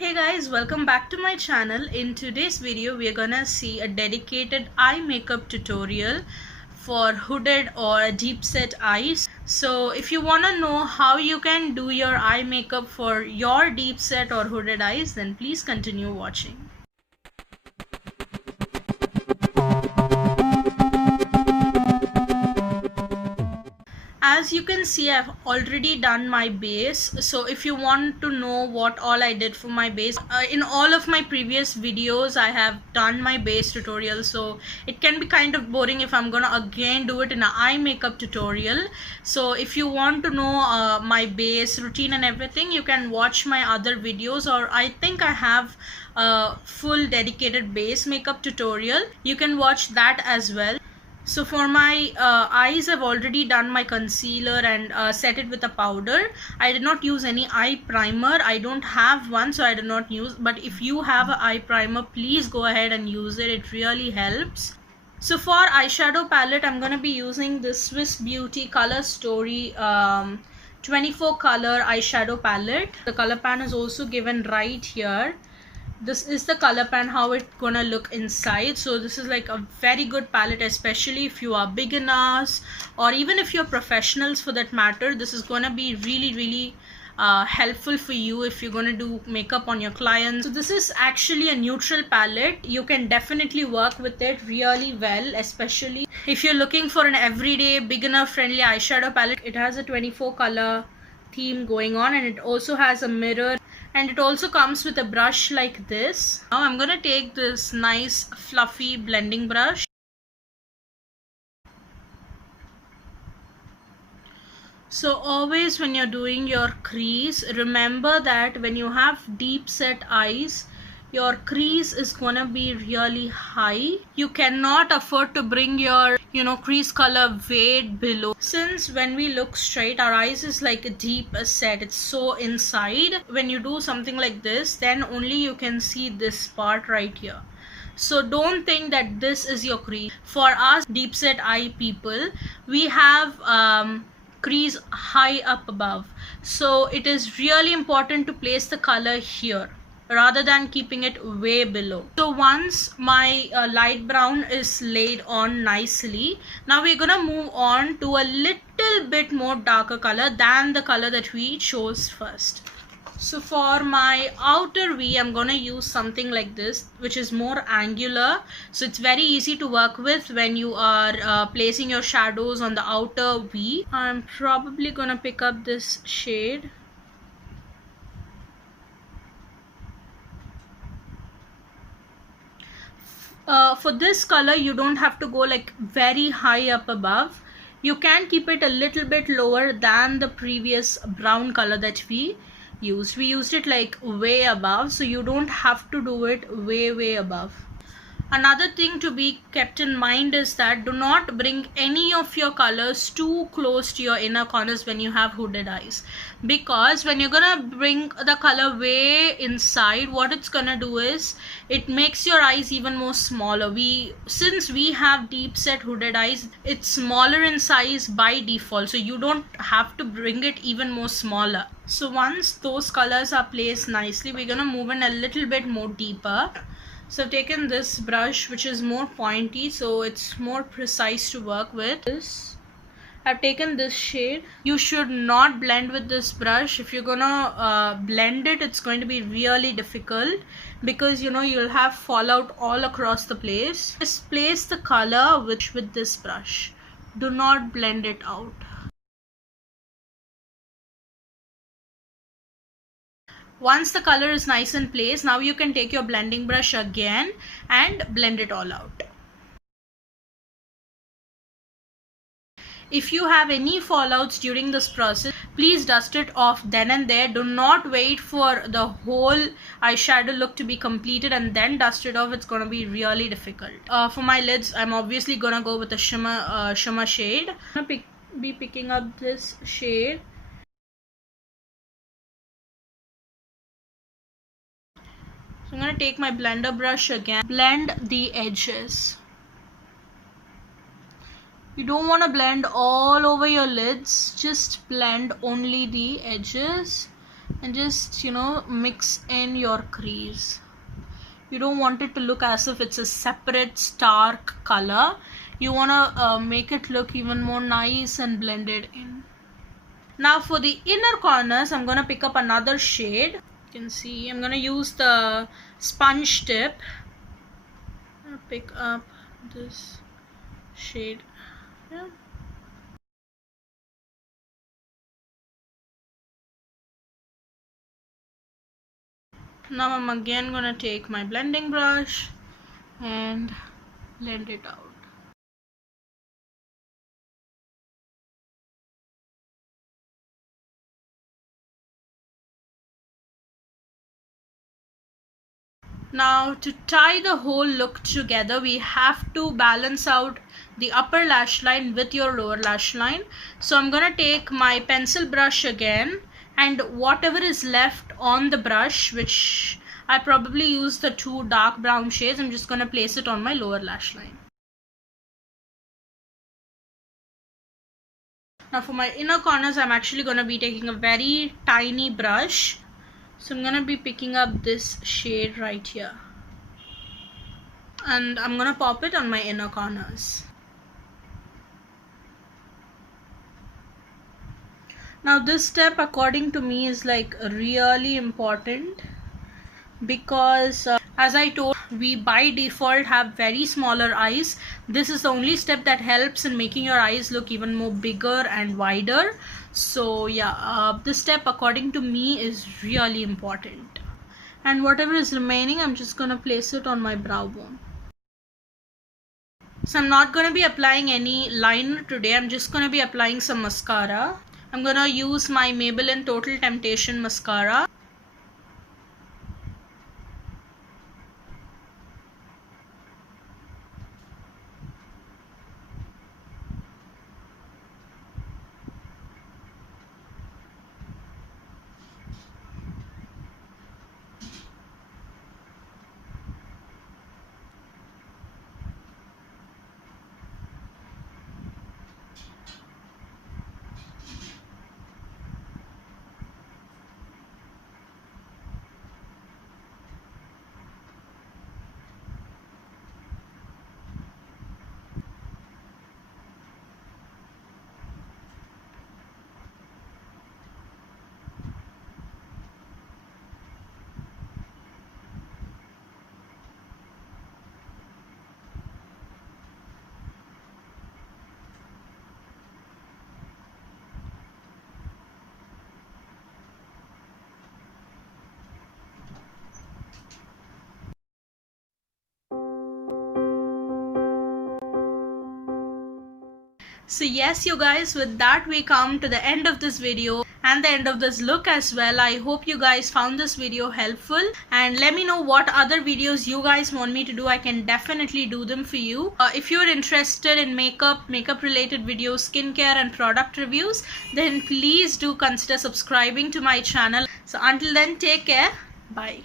Hey guys, welcome back to my channel. In today's video we are gonna see a dedicated eye makeup tutorial for hooded or deep set eyes. So if you wanna know how you can do your eye makeup for your deep set or hooded eyes, then please continue watching. As you can see, I've already done my base. So if you want to know what all I did for my base, in all of my previous videos I have done my base tutorial, so it can be kind of boring if I'm gonna again do it in an eye makeup tutorial. So if you want to know my base routine and everything, you can watch my other videos, or I think I have a full dedicated base makeup tutorial. You can watch that as well. So for my eyes, I've already done my concealer and set it with a powder. I did not use any eye primer. I don't have one, so I did not use. But if you have an eye primer, please go ahead and use it. It really helps. So for eyeshadow palette, I'm going to be using this Swiss Beauty Color Story 24 color eyeshadow palette. The color pan is also given right here. This is the color pan, how it's gonna look inside. So this is like a very good palette, especially if you are beginners or even if you're professionals for that matter. This is gonna be really helpful for you if you're gonna do makeup on your clients. So this is actually a neutral palette. You can definitely work with it really well, especially if you're looking for an everyday beginner friendly eyeshadow palette. It has a 24 color theme going on, and it also has a mirror, and it also comes with a brush like this. Now I'm gonna take this nice fluffy blending brush. So always when you're doing your crease, remember that when you have deep set eyes, your crease is gonna be really high. You cannot afford to bring your crease color way below, since when we look straight, our eyes is like a deep set, it's so inside. When you do something like this, then only you can see this part right here. So don't think that this is your crease. For us deep set eye people, we have crease high up above, so it is really important to place the color here rather than keeping it way below. So once my light brown is laid on nicely, now we're gonna move on to a little bit more darker color than the color that we chose first. So for my outer V, I'm gonna use something like this, which is more angular, so it's very easy to work with when you are placing your shadows on the outer V. I'm probably gonna pick up this shade. For this color, you don't have to go like very high up above. You can keep it a little bit lower than the previous brown color that we used. We used it like way above, so you don't have to do it way above. Another thing to be kept in mind is that do not bring any of your colors too close to your inner corners when you have hooded eyes, because when you're gonna bring the color way inside, what it's gonna do is it makes your eyes even more smaller. Since we have deep set hooded eyes, it's smaller in size by default, so you don't have to bring it even more smaller. So once those colors are placed nicely, we're gonna move in a little bit more deeper. So I've taken this brush, which is more pointy, so it's more precise to work with. I've taken this shade. You should not blend with this brush. If you're gonna blend it, it's going to be really difficult, because you'll have fallout all across the place. Just place the color with this brush. Do not blend it out. Once the color is nice in place, now you can take your blending brush again and blend it all out. If you have any fallouts during this process, please dust it off then and there. Do not wait for the whole eyeshadow look to be completed and then dust it off. It's going to be really difficult. For my lids, I'm obviously going to go with a shimmer shade. I'm going to be picking up this shade. So I'm going to take my blender brush again, blend the edges. You don't want to blend all over your lids, just blend only the edges. and just, mix in your crease. You don't want it to look as if it's a separate stark color. You want to make it look even more nice and blended in. Now for the inner corners, I'm going to pick up another shade. You can see I'm going to use the sponge tip. I'm going to pick up this shade. Yeah. Now I'm again going to take my blending brush and blend it out. Now to tie the whole look together, we have to balance out the upper lash line with your lower lash line. So I'm going to take my pencil brush again, and whatever is left on the brush, which I probably use the two dark brown shades, I'm just going to place it on my lower lash line. Now for my inner corners, I'm actually going to be taking a very tiny brush. So I'm going to be picking up this shade right here. And I'm going to pop it on my inner corners. Now this step, according to me, is like really important because as I told, we by default have very smaller eyes. This is the only step that helps in making your eyes look even more bigger and wider. So yeah, this step according to me is really important. And whatever is remaining, I'm just going to place it on my brow bone. So I'm not going to be applying any liner today. I'm just going to be applying some mascara. I'm going to use my Maybelline Total Temptation mascara. So yes, you guys, with that we come to the end of this video and the end of this look as well. I hope you guys found this video helpful, and let me know what other videos you guys want me to do. I can definitely do them for you. If you're interested in makeup related videos, skincare and product reviews, then please do consider subscribing to my channel. So until then, take care. Bye.